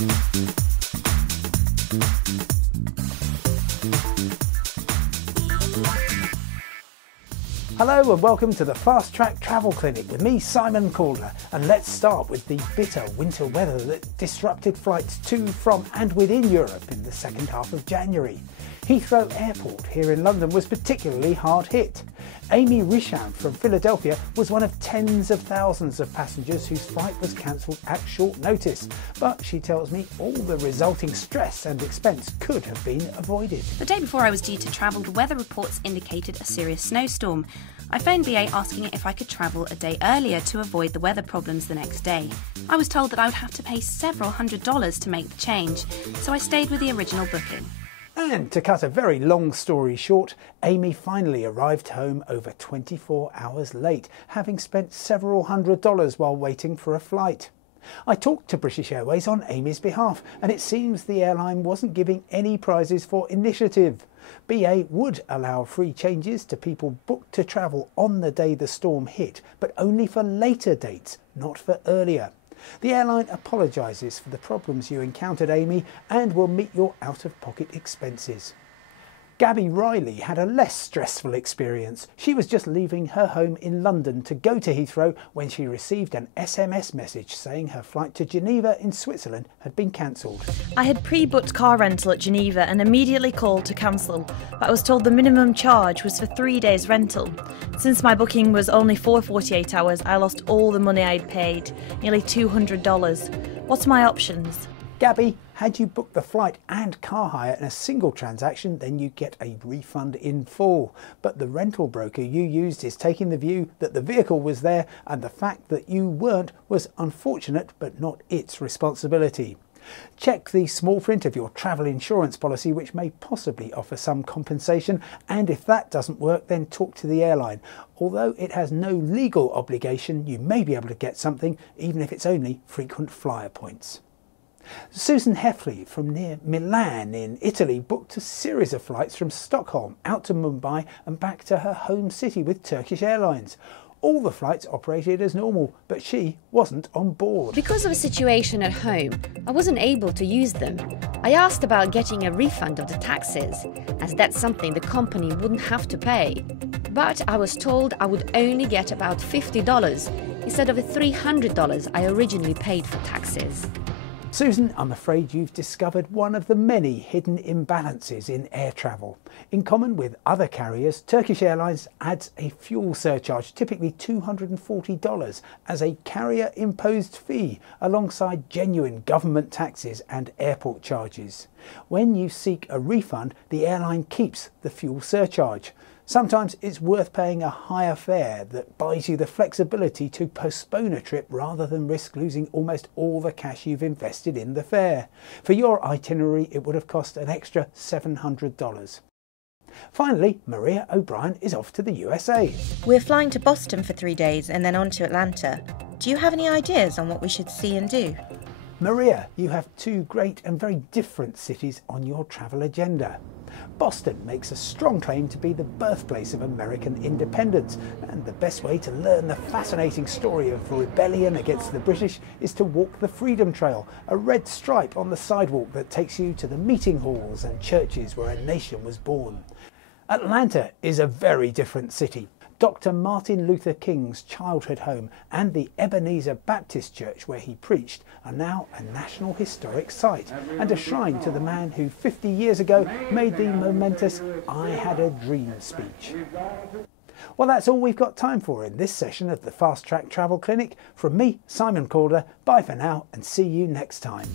Hello and welcome to the Fast Track Travel Clinic with me, Simon Calder, and let's start with the bitter winter weather that disrupted flights to, from and within Europe in the second half of January. Heathrow Airport here in London was particularly hard hit. Amy Richand from Philadelphia was one of tens of thousands of passengers whose flight was cancelled at short notice, but she tells me all the resulting stress and expense could have been avoided. The day before I was due to travel, the weather reports indicated a serious snowstorm. I phoned BA asking if I could travel a day earlier to avoid the weather problems the next day. I was told that I would have to pay several $100s to make the change, so I stayed with the original booking. And to cut a very long story short, Amy finally arrived home over 24 hours late, having spent several $100s while waiting for a flight. I talked to British Airways on Amy's behalf, and it seems the airline wasn't giving any prizes for initiative. BA would allow free changes to people booked to travel on the day the storm hit, but only for later dates, not for earlier. The airline apologises for the problems you encountered, Amy, and will meet your out-of-pocket expenses. Gabby Riley had a less stressful experience. She was just leaving her home in London to go to Heathrow when she received an SMS message saying her flight to Geneva in Switzerland had been cancelled. I had pre-booked car rental at Geneva and immediately called to cancel, but I was told the minimum charge was for 3 days rental. Since my booking was only for 48 hours, I lost all the money I'd paid, nearly $200. What's my options? Gabby, had you booked the flight and car hire in a single transaction, then you get a refund in full. But the rental broker you used is taking the view that the vehicle was there and the fact that you weren't was unfortunate but not its responsibility. Check the small print of your travel insurance policy, which may possibly offer some compensation, and if that doesn't work, then talk to the airline. Although it has no legal obligation, you may be able to get something, even if it's only frequent flyer points. Susan Heffley from near Milan in Italy booked a series of flights from Stockholm out to Mumbai and back to her home city with Turkish Airlines. All the flights operated as normal, but she wasn't on board. Because of a situation at home, I wasn't able to use them. I asked about getting a refund of the taxes, as that's something the company wouldn't have to pay. But I was told I would only get about $50 instead of the $300 I originally paid for taxes. Susan, I'm afraid you've discovered one of the many hidden imbalances in air travel. In common with other carriers, Turkish Airlines adds a fuel surcharge, typically $240, as a carrier-imposed fee, alongside genuine government taxes and airport charges. When you seek a refund, the airline keeps the fuel surcharge. Sometimes it's worth paying a higher fare that buys you the flexibility to postpone a trip rather than risk losing almost all the cash you've invested in the fare. For your itinerary, it would have cost an extra $700. Finally, Maria O'Brien is off to the USA. We're flying to Boston for 3 days and then on to Atlanta. Do you have any ideas on what we should see and do? Maria, you have two great and very different cities on your travel agenda. Boston makes a strong claim to be the birthplace of American independence, and the best way to learn the fascinating story of rebellion against the British is to walk the Freedom Trail, a red stripe on the sidewalk that takes you to the meeting halls and churches where a nation was born. Atlanta is a very different city. Dr. Martin Luther King's childhood home and the Ebenezer Baptist Church where he preached are now a National Historic Site and a shrine to the man who 50 years ago made the momentous "I Had a Dream" speech. Well, that's all we've got time for in this session of the Fast Track Travel Clinic. From me, Simon Calder, bye for now and see you next time.